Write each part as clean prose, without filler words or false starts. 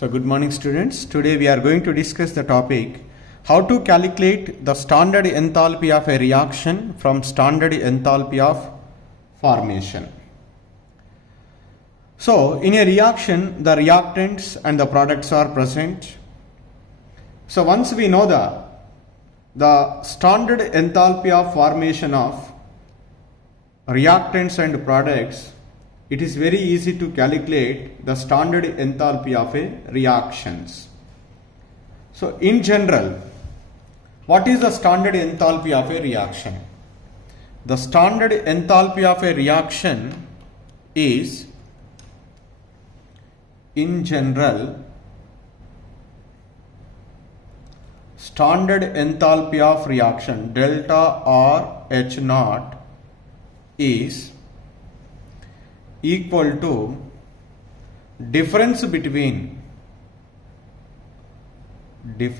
So good morning students. Today we are going to discuss the topic how to calculate the standard enthalpy of a reaction from standard enthalpy of formation. So in a reaction the reactants and the products are present. So once we know the standard enthalpy of formation of reactants and products, it is very easy to calculate the standard enthalpy of a reactions. So in general, what is the standard enthalpy of a reaction? The standard enthalpy of a reaction is, in general, standard enthalpy of reaction delta R H naught is equal to difference between the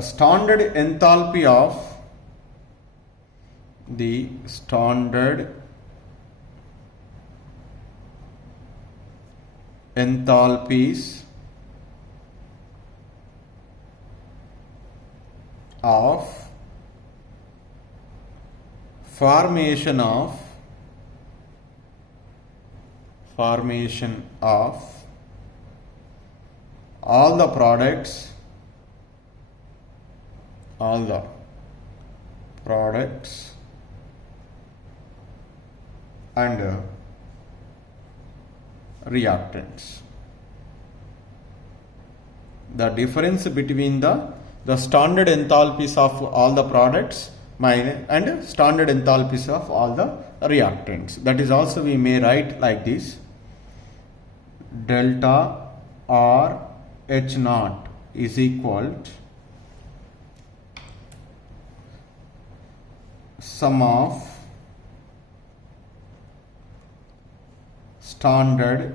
standard enthalpy of the standard enthalpies of formation of all the products and reactants. The difference between the standard enthalpies of all the products and standard enthalpies of all the reactants. That is also we may write like this: delta R H naught is equal to sum of standard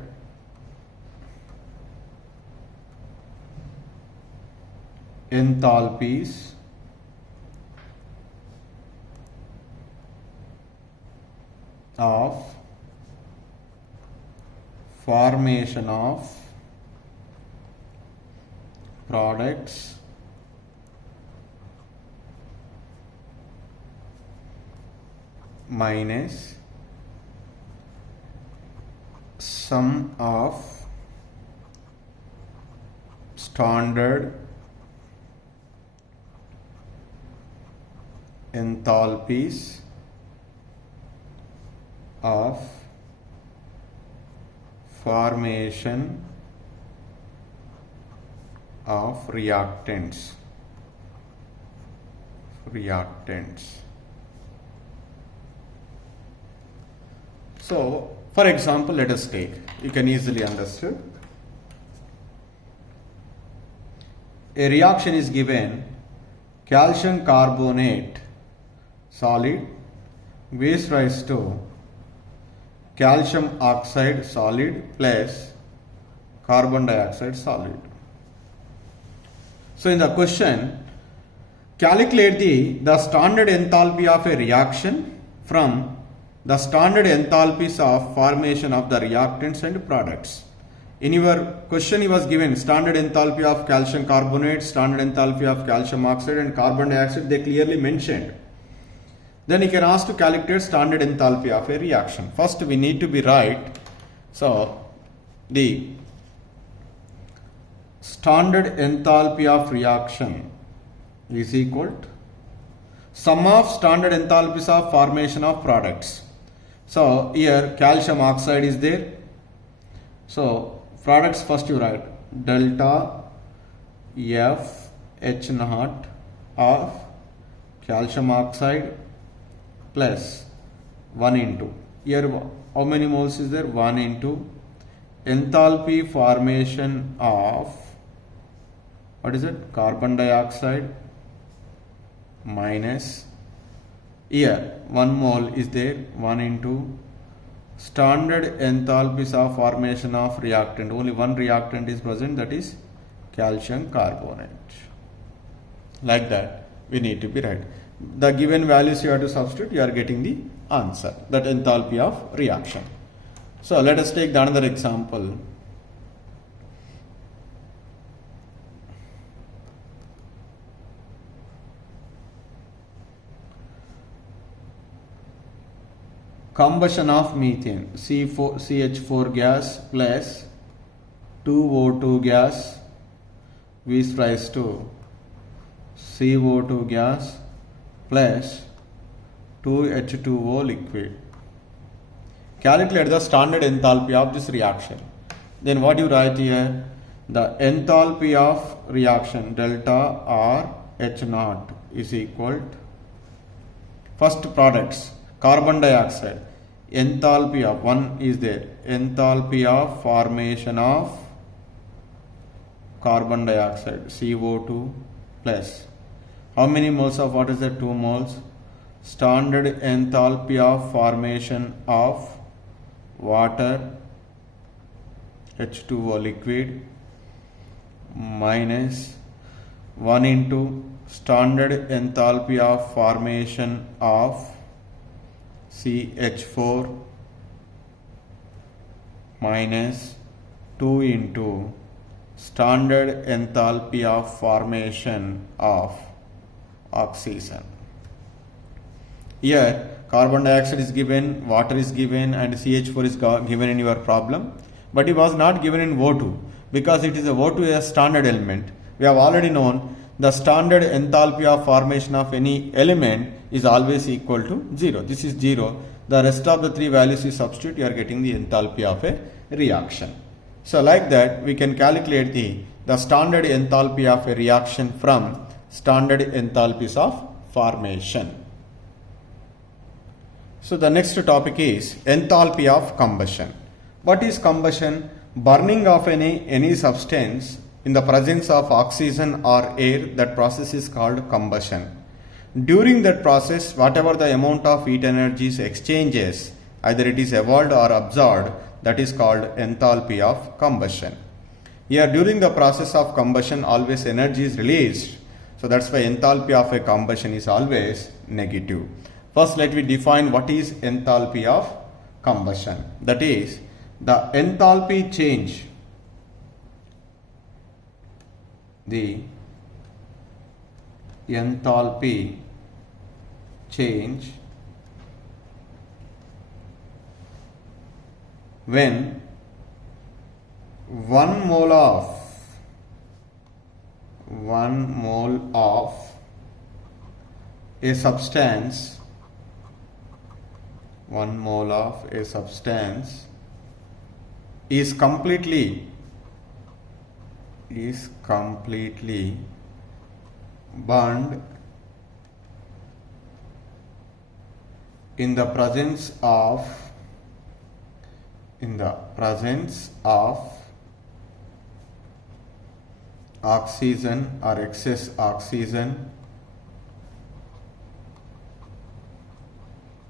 enthalpies of formation of products minus sum of standard enthalpies of formation of reactants. So for example, let us take, you can easily understand, a reaction is given: calcium carbonate solid gives rise to calcium oxide solid plus carbon dioxide solid. So in the question, calculate the standard enthalpy of a reaction from the standard enthalpies of formation of the reactants and products. In your question, he was given standard enthalpy of calcium carbonate, standard enthalpy of calcium oxide and carbon dioxide, they clearly mentioned. Then you can ask to calculate standard enthalpy of a reaction. First we need to be right. So the standard enthalpy of reaction is equal to sum of standard enthalpies of formation of products. So here calcium oxide is there. So products, first you write delta F H naught of calcium oxide plus 1 into, here how many moles is there? 1 into enthalpy formation of, what is it? Carbon dioxide minus, here 1 mole is there, 1 into standard enthalpies of formation of reactant. Only one reactant is present, that is calcium carbonate. Like that we need to be right. The given values you have to substitute, you are getting the answer, that enthalpy of reaction. So let us take another example. Combustion of methane, CH4 gas plus 2O2 gas is raised to CO2 gas plus 2H2O liquid. Calculate the standard enthalpy of this reaction. Then what you write here? The enthalpy of reaction delta R H naught is equal to first products, carbon dioxide, enthalpy of one is there, enthalpy of formation of carbon dioxide CO2 plus how many moles of what is that? 2 moles. Standard enthalpy of formation of water H2O liquid minus 1 into standard enthalpy of formation of CH4 minus 2 into standard enthalpy of formation of oxygen. Here carbon dioxide is given, water is given and CH4 is given in your problem, but it was not given in O2 because it is a O2 is a standard element. We have already known the standard enthalpy of formation of any element is always equal to 0. This is 0. The rest of the three values you substitute, you are getting the enthalpy of a reaction. So like that we can calculate the standard enthalpy of a reaction from standard enthalpies of formation. So the next topic is enthalpy of combustion. What is combustion? Burning of any substance in the presence of oxygen or air. That process is called combustion. During that process, whatever the amount of heat energy is exchanges, either it is evolved or absorbed, that is called enthalpy of combustion. Here during the process of combustion always energy is released. So that's why enthalpy of a combustion is always negative. First let me define what is enthalpy of combustion. That is the enthalpy change, the enthalpy change when 1 mole of a substance, 1 mole of a substance is completely burned in the presence of oxygen or excess oxygen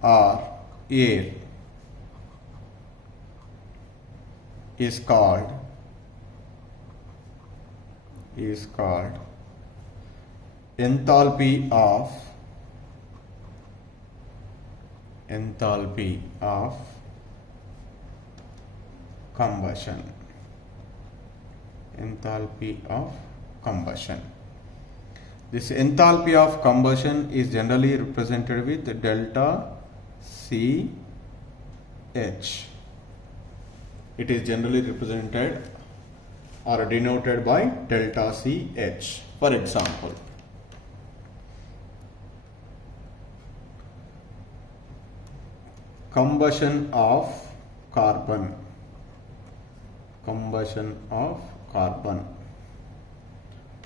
or air is called enthalpy of combustion. Enthalpy of combustion. This enthalpy of combustion is generally represented with delta CH. It is generally represented or denoted by delta CH. For example, combustion of carbon.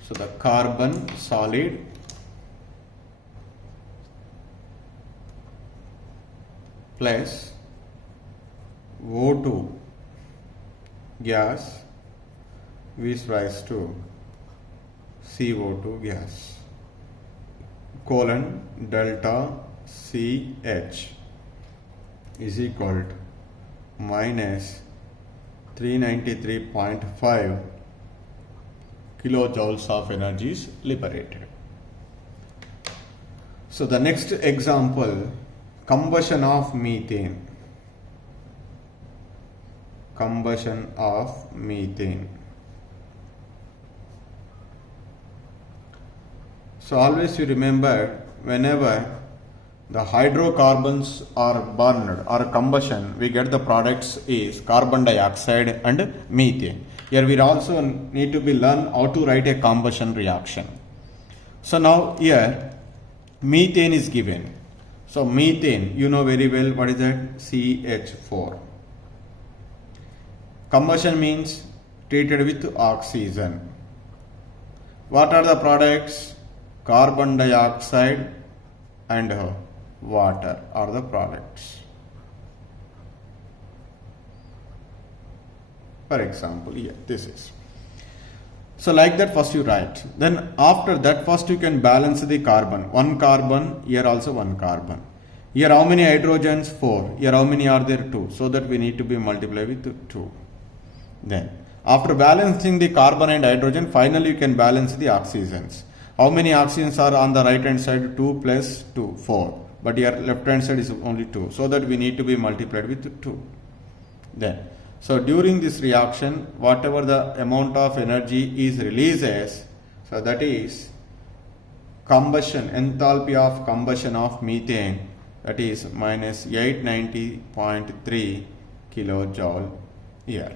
So the carbon solid plus O2 gas is raised to CO2 gas colon delta CH is equal to minus 393.5 kilojoules of energy is liberated. So the next example, combustion of methane. Combustion of methane. So always you remember, whenever the hydrocarbons are burned or combustion, we get the products is carbon dioxide and methane. Here we also need to be learn how to write a combustion reaction. So now here methane is given. So methane, you know very well what is that? CH4. Combustion means treated with oxygen. What are the products? Carbon dioxide and water are the products. For example, here this is. So like that first you write. Then after that first you can balance the carbon. One carbon, here also one carbon. Here how many hydrogens? 4. Here how many are there? 2. So that we need to be multiplied with 2. Then after balancing the carbon and hydrogen, finally you can balance the oxygens. How many oxygens are on the right hand side? 2 plus 2, 4. But here left hand side is only 2. So that we need to be multiplied with 2. Then, so during this reaction, whatever the amount of energy is releases, so that is combustion, enthalpy of combustion of methane, that is minus 890.3 kilojoule here.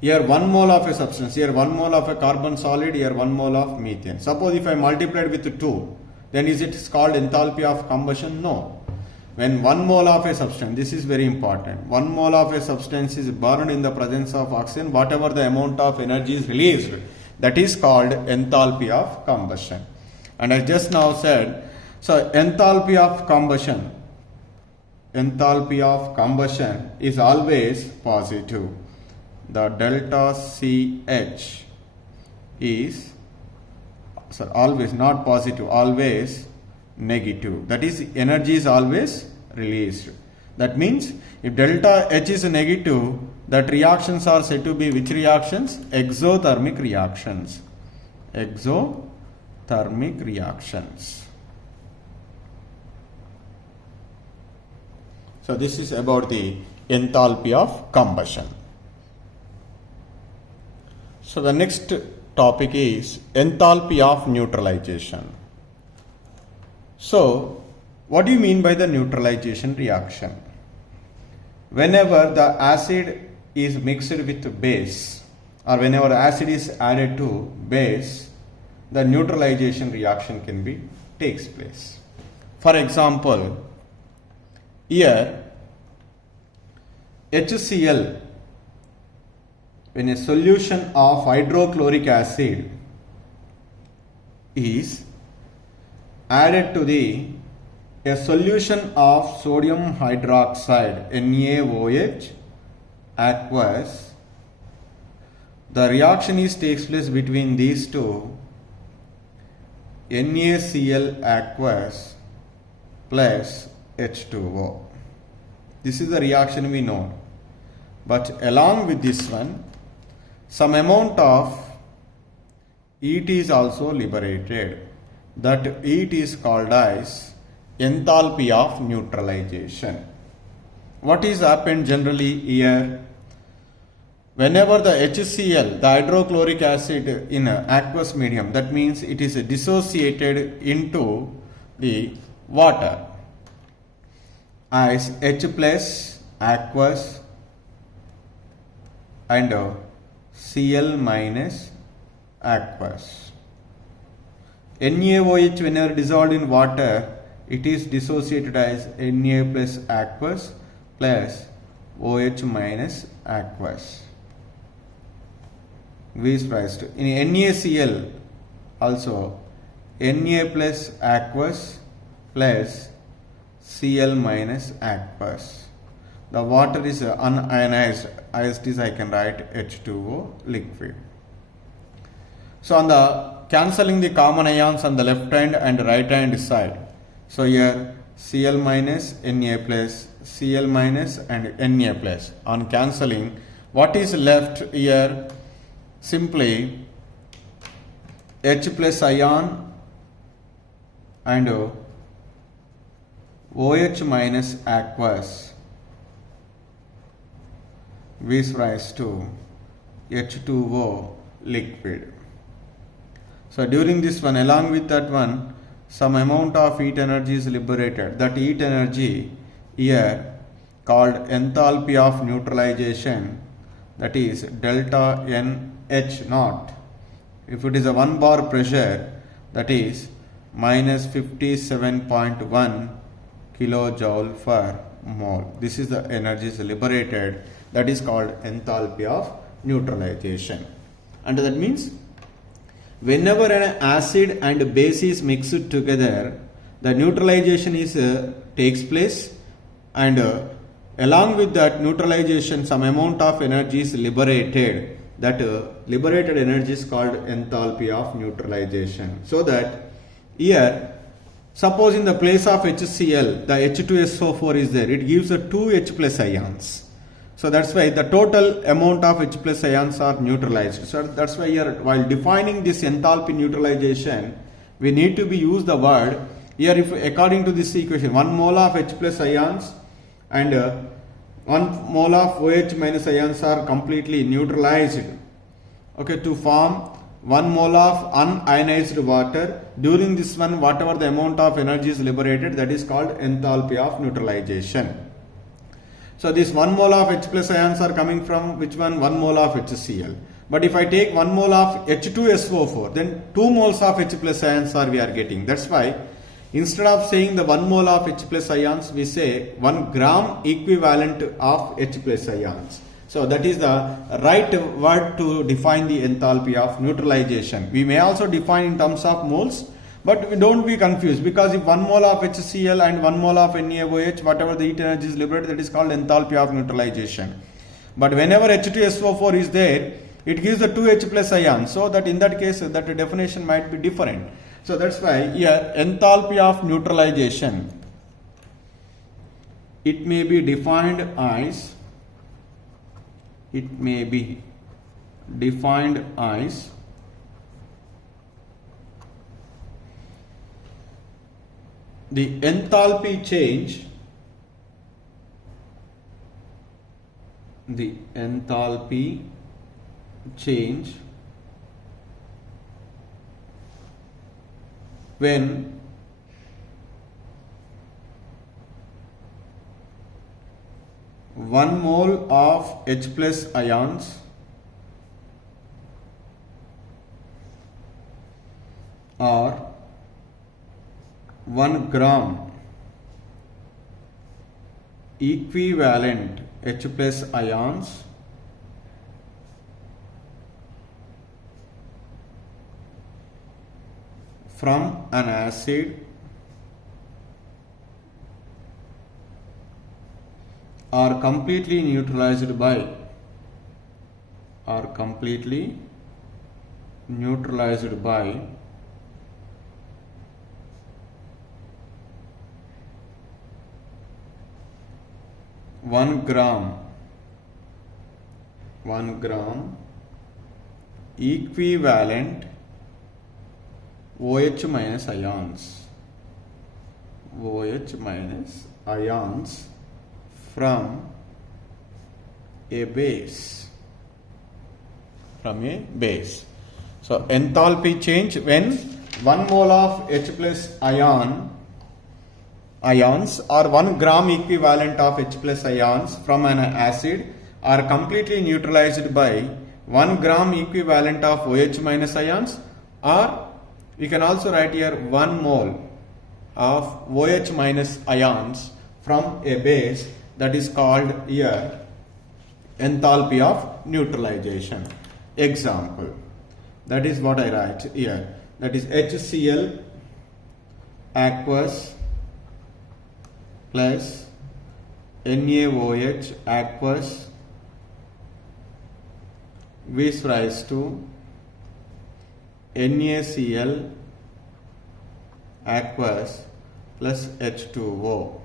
Here 1 mole of a substance, here 1 mole of a carbon solid, here 1 mole of methane. Suppose if I multiplied with 2, then is it called enthalpy of combustion? No. When 1 mole of a substance, this is very important, 1 mole of a substance is burned in the presence of oxygen, whatever the amount of energy is released, that is called enthalpy of combustion. And I just now said, so enthalpy of combustion is always positive. The delta CH is always not positive, always negative. That is, energy is always released. That means if delta H is negative, that reactions are said to be which reactions? Exothermic reactions. Exothermic reactions. So this is about the enthalpy of combustion. So the next topic is enthalpy of neutralization. So what do you mean by the neutralization reaction? Whenever the acid is mixed with base, or whenever acid is added to base, the neutralization reaction can be takes place. For example, here HCl, when a solution of hydrochloric acid is added to a solution of sodium hydroxide NaOH aqueous, the reaction takes place between these two, NaCl aqueous plus H2O. This is the reaction we know. But along with this one, some amount of heat is also liberated. That heat is called as enthalpy of neutralization. What is happened generally here? Whenever the HCl, the hydrochloric acid in an aqueous medium, that means it is dissociated into the water as H plus aqueous and Cl minus aqueous. NaOH, whenever dissolved in water, it is dissociated as Na plus aqueous plus OH minus aqueous. In NaCl also Na plus aqueous plus Cl minus aqueous. The water is unionized, as it is I can write H2O liquid. So on the cancelling the common ions on the left hand and right hand side. So here Cl minus Na plus, Cl minus and Na plus. On cancelling, what is left here? Simply H plus ion and OH minus aqueous gives rise to H2O liquid. So during this one, along with that one, some amount of heat energy is liberated. That heat energy here called enthalpy of neutralization, that is delta NH naught. If it is a 1 bar pressure, that is minus 57.1 kilojoule per mole. This is the energy is liberated. That is called enthalpy of neutralization. And that means whenever an acid and base is mixed together, the neutralization is takes place, and along with that neutralization some amount of energy is liberated. That liberated energy is called enthalpy of neutralization. So that here, suppose in the place of HCl, the H2SO4 is there, it gives 2 H plus ions. So that's why the total amount of H plus ions are neutralized. So that's why here, while defining this enthalpy neutralization, we need to be use the word here, if according to this equation, 1 mole of H plus ions and 1 mole of OH minus ions are completely neutralized, okay, to form 1 mole of unionized water. During this one, whatever the amount of energy is liberated, that is called enthalpy of neutralization. So this 1 mole of H plus ions are coming from which one? 1 mole of HCl. But if I take 1 mole of H2SO4, then 2 moles of H plus ions are we are getting. That's why instead of saying the 1 mole of H plus ions, we say 1 gram equivalent of H plus ions. So that is the right word to define the enthalpy of neutralization. We may also define in terms of moles, but we don't be confused, because if 1 mole of HCl and 1 mole of NaOH, whatever the heat energy is liberated, that is called enthalpy of neutralization. But whenever H2SO4 is there, it gives the 2H plus ions. So that in that case, that definition might be different. So that's why here enthalpy of neutralization, it may be defined as the enthalpy change when one mole of H plus ions or 1 gram equivalent H plus ions from an acid are completely neutralized by 1 gram equivalent OH minus ions from a base. So enthalpy change when 1 mole of H plus ions or 1 gram equivalent of H plus ions from an acid are completely neutralized by 1 gram equivalent of OH minus ions, or we can also write here 1 mole of OH minus ions from a base. That is called here enthalpy of neutralization. Example, that is what I write here, that is HCl aqueous plus NaOH aqueous gives rise to NaCl aqueous plus H2O.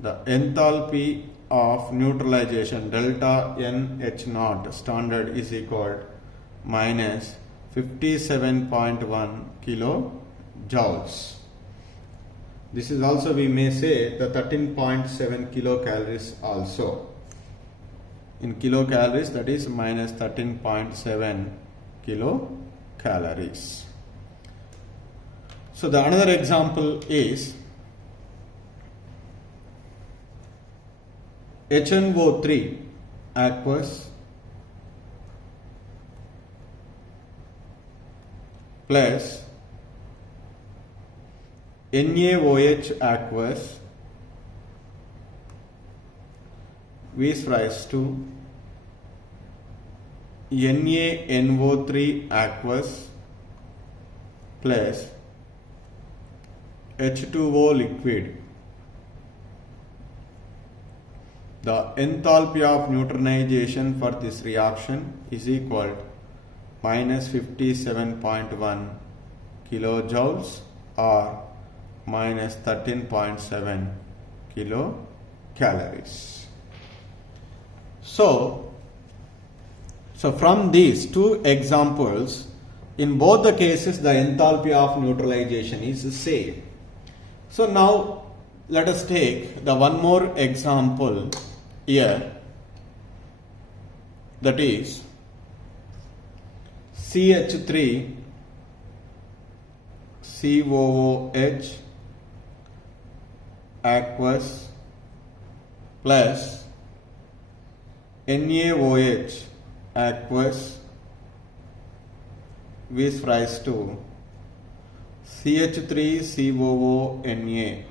The enthalpy of neutralization delta NH naught standard is equal minus 57.1 kilojoules. This is also, we may say, the 13.7 kilocalories also. In kilocalories, that is minus 13.7 kilocalories. So the another example is HNO3 aqueous plus NaOH aqueous is raised to NaNO3 aqueous plus H2O liquid. The enthalpy of neutralization for this reaction is equal to minus 57.1 kilojoules or minus 13.7 kilocalories. So from these two examples, in both the cases the enthalpy of neutralization is the same. So now let us take the one more example here, that is CH3 COOH aqueous plus NaOH aqueous is raised to CH3COONA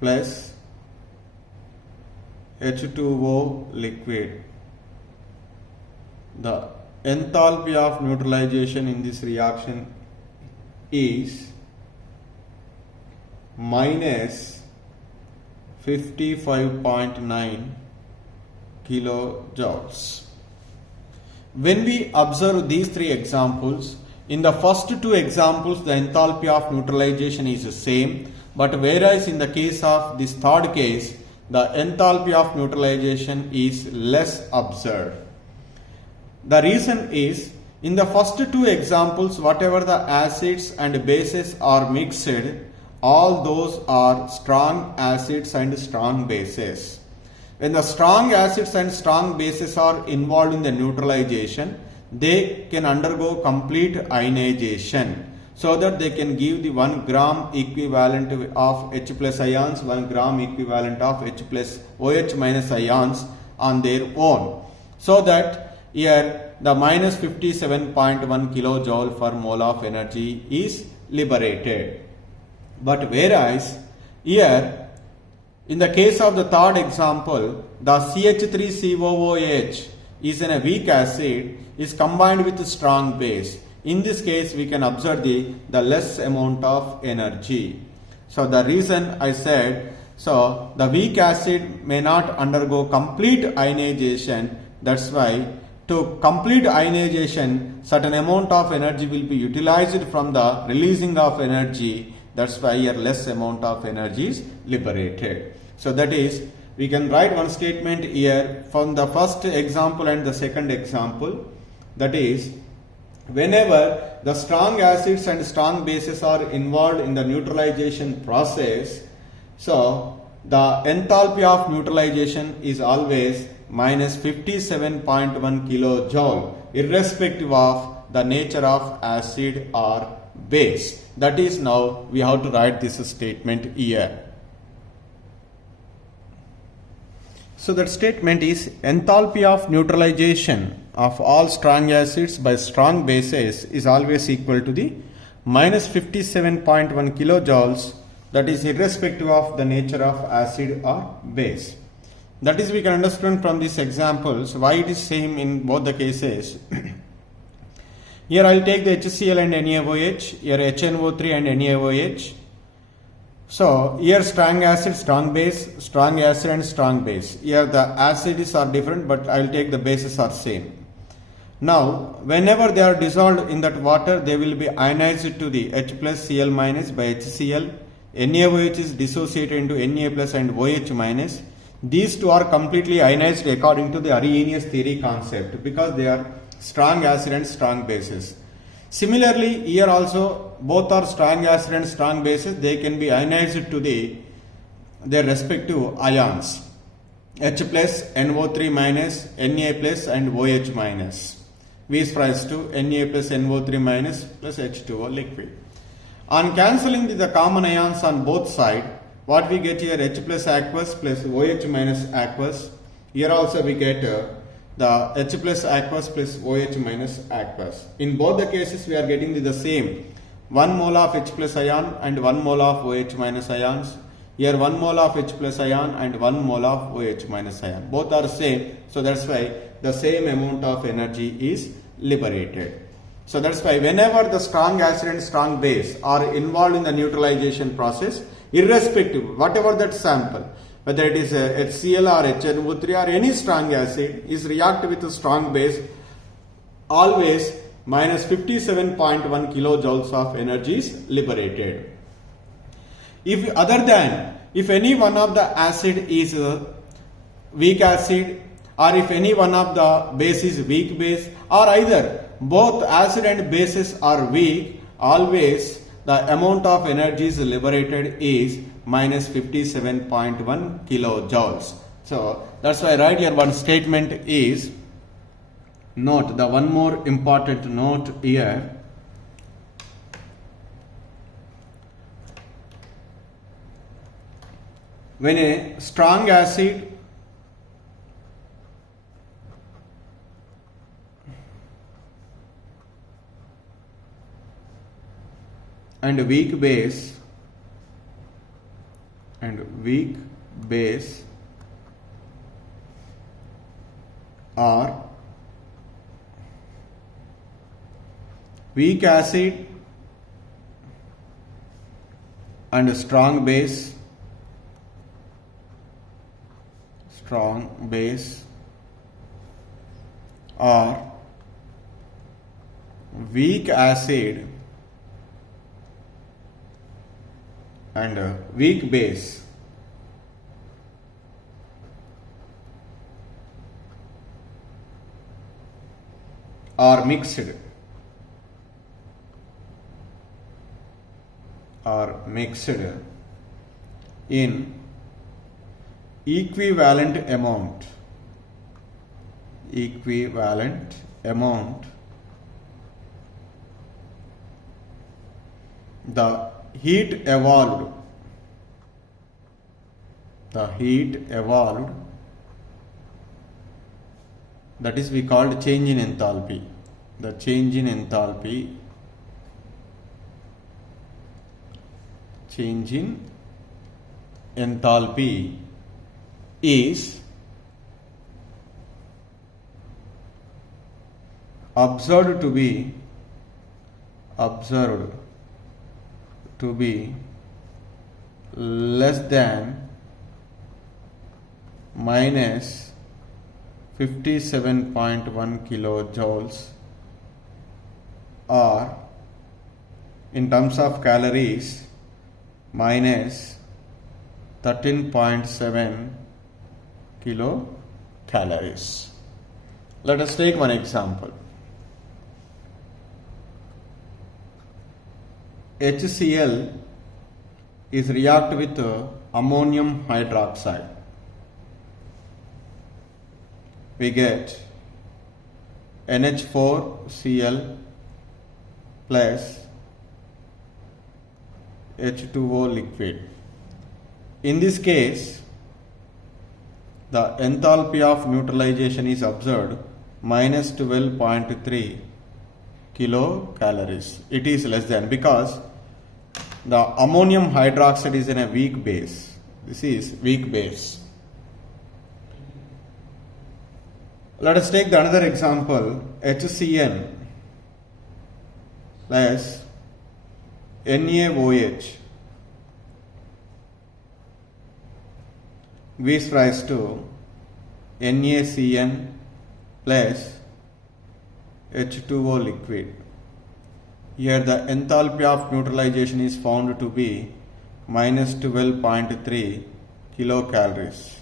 plus H2O liquid. The enthalpy of neutralization in this reaction is minus 55.9 kilojoules. When we observe these three examples, in the first two examples the enthalpy of neutralization is the same, but whereas in the case of this third case the enthalpy of neutralization is less observed. The reason is, in the first two examples whatever the acids and bases are mixed, all those are strong acids and strong bases. When the strong acids and strong bases are involved in the neutralization, they can undergo complete ionization, so that they can give the 1 gram equivalent of H plus ions, 1 gram equivalent of H plus OH minus ions on their own. So that here the minus 57.1 kilojoule per mole of energy is liberated. But whereas here in the case of the third example, the CH3COOH is in a weak acid is combined with a strong base. In this case we can observe the less amount of energy. So the reason I said, so the weak acid may not undergo complete ionization, that's why to complete ionization certain amount of energy will be utilized from the releasing of energy, that's why here less amount of energy is liberated. So that is, we can write one statement here from the first example and the second example, that is, whenever the strong acids and strong bases are involved in the neutralization process, so the enthalpy of neutralization is always minus 57.1 kilojoule irrespective of the nature of acid or base. That is, now we have to write this statement here. So that statement is, enthalpy of neutralization of all strong acids by strong bases is always equal to the minus 57.1 kilojoules, that is irrespective of the nature of acid or base. That is, we can understand from these examples why it is same in both the cases. Here I will take the HCl and NaOH, here HNO3 and NaOH. So here strong acid, strong base, strong acid and strong base. Here the acids are different, but I will take the bases are same. Now whenever they are dissolved in that water, they will be ionized to the H plus Cl minus by HCl. NaOH is dissociated into Na plus and OH minus. These two are completely ionized according to the Arrhenius theory concept, because they are strong acid and strong bases. Similarly, here also both are strong acid and strong bases, they can be ionized to their respective ions. H plus, NO3 minus, Na plus and OH minus. V is raised to Na plus NO3 minus plus H2O liquid. On cancelling the common ions on both sides, what we get here, H plus aqueous plus OH minus aqueous. Here also we get the H plus aqueous plus OH minus aqueous. In both the cases we are getting the same 1 mole of H plus ion and 1 mole of OH minus ions. Here 1 mole of H plus ion and 1 mole of OH minus ion. Both are same, so that's why the same amount of energy is liberated. So that's why whenever the strong acid and strong base are involved in the neutralization process, irrespective whatever that sample, whether it is HCl or HNO3 or any strong acid, is react with a strong base, always minus 57.1 kilojoules of energy is liberated. If any one of the acid is weak acid, or if any one of the base is weak base, or either both acid and bases are weak, always the amount of energy is liberated is minus 57.1 kilojoules. So that's why right here one statement is, note the one more important note here. When a strong acid and weak base are weak acid and strong base or weak acid and weak base are mixed in equivalent amount, the heat evolved, that is we called change in enthalpy. The change in enthalpy is observed to be less than minus 57.1 kilojoules, or in terms of calories minus 13.7 kilocalories. Let us take one example. HCl is react with ammonium hydroxide. We get NH4Cl plus H2O liquid. In this case, the enthalpy of neutralization is observed minus 12.3 kilocalories. It is less than, because the ammonium hydroxide is in a weak base. This is weak base. Let us take the another example, HCN plus NaOH gives rise to NaCN plus H2O liquid. Here the enthalpy of neutralization is found to be minus 12.3 kilocalories,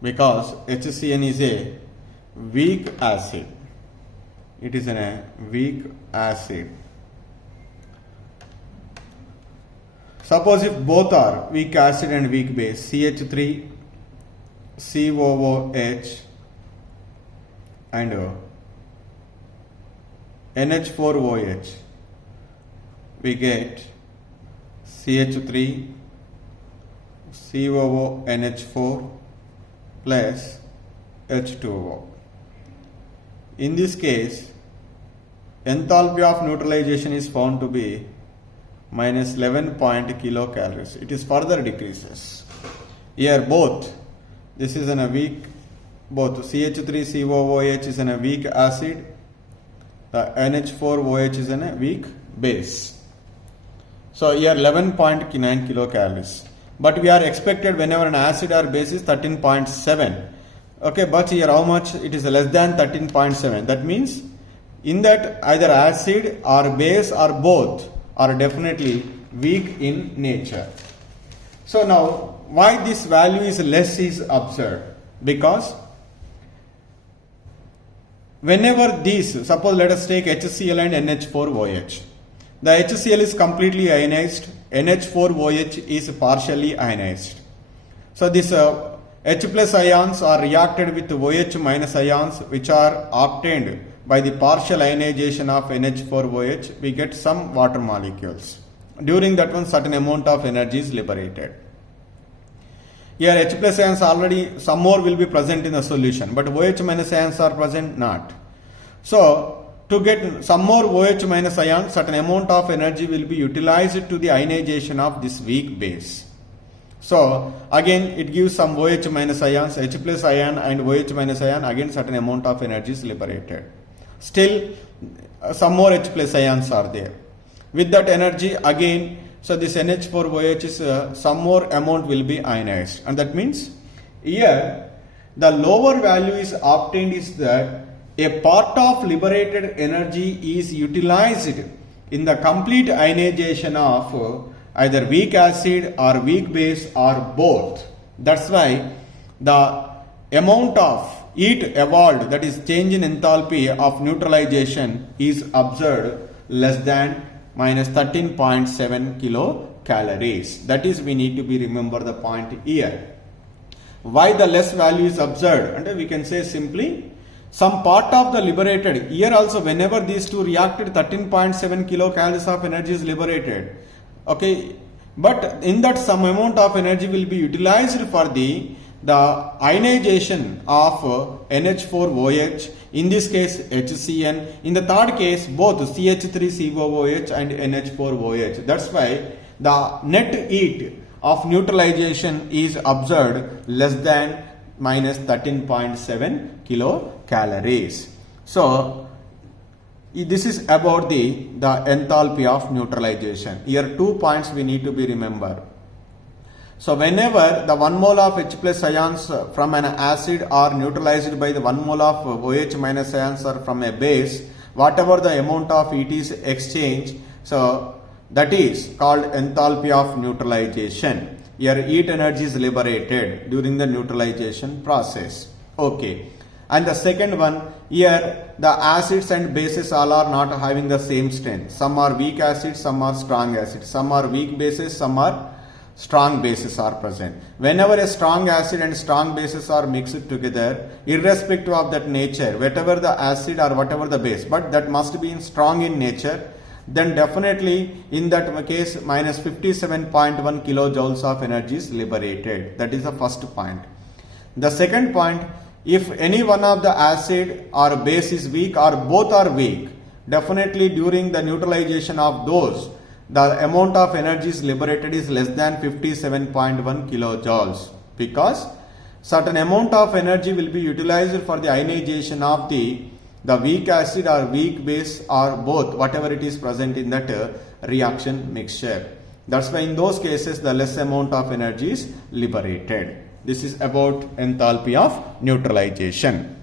because HCN is a weak acid. It is a weak acid. Suppose if both are weak acid and weak base, CH3 COOH and NH4OH, we get CH3 COONH4 plus H2O. In this case, enthalpy of neutralization is found to be minus 11 kilocalories. It is further decreases. Here both, this is in a weak, both CH3COOH is in a weak acid, the NH4OH is in a weak base. So here 11.9 kilocalories. But we are expected whenever an acid or base is 13.7. Okay, but here how much? It is less than 13.7. That means in that either acid or base or both are definitely weak in nature. So now why this value is less is observed? Because whenever these, suppose let us take HCl and NH4OH. The HCl is completely ionized, NH4OH is partially ionized. So this H plus ions are reacted with OH minus ions which are obtained by the partial ionization of NH4OH. We get some water molecules. During that one, certain amount of energy is liberated. Here H plus ions already, some more will be present in the solution, but OH minus ions are present not. So to get some more OH minus ions, certain amount of energy will be utilized to the ionization of this weak base. So again it gives some OH minus ions, H plus ion and OH minus ion, again certain amount of energy is liberated. Still some more H plus ions are there. With that energy again, so this NH4OH is some more amount will be ionized, and that means here the lower value is obtained is that a part of liberated energy is utilized in the complete ionization of either weak acid or weak base or both. That's why the amount of heat evolved, that is change in enthalpy of neutralization, is observed less than minus 13.7 kilocalories. That is, we need to be remember the point here. Why the less value is observed? And we can say simply some part of the liberated, here also whenever these two reacted, 13.7 kilocalories of energy is liberated. Okay, but in that some amount of energy will be utilized for the ionization of NH4OH, in this case HCN, in the third case both CH3COOH and NH4OH. That's why the net heat of neutralization is observed less than minus 13.7 kilocalories. So this is about the enthalpy of neutralization. Here 2 points we need to be remember. So whenever the 1 mole of H plus ions from an acid are neutralized by the 1 mole of OH minus ions or from a base, whatever the amount of heat is exchanged, so that is called enthalpy of neutralization. Here heat energy is liberated during the neutralization process. Okay. And the second one, here the acids and bases all are not having the same strength. Some are weak acids, some are strong acids, some are weak bases, some are strong bases are present. Whenever a strong acid and strong bases are mixed together, irrespective of that nature, whatever the acid or whatever the base, but that must be strong in nature, then definitely in that case minus 57.1 kilojoules of energy is liberated. That is the first point. The second point, if any one of the acid or base is weak or both are weak, definitely during the neutralization of those, the amount of energy is liberated is less than 57.1 kilojoules, because certain amount of energy will be utilized for the ionization of the weak acid or weak base or both, whatever it is present in that reaction mixture. That's why in those cases the less amount of energy is liberated. This is about enthalpy of neutralization.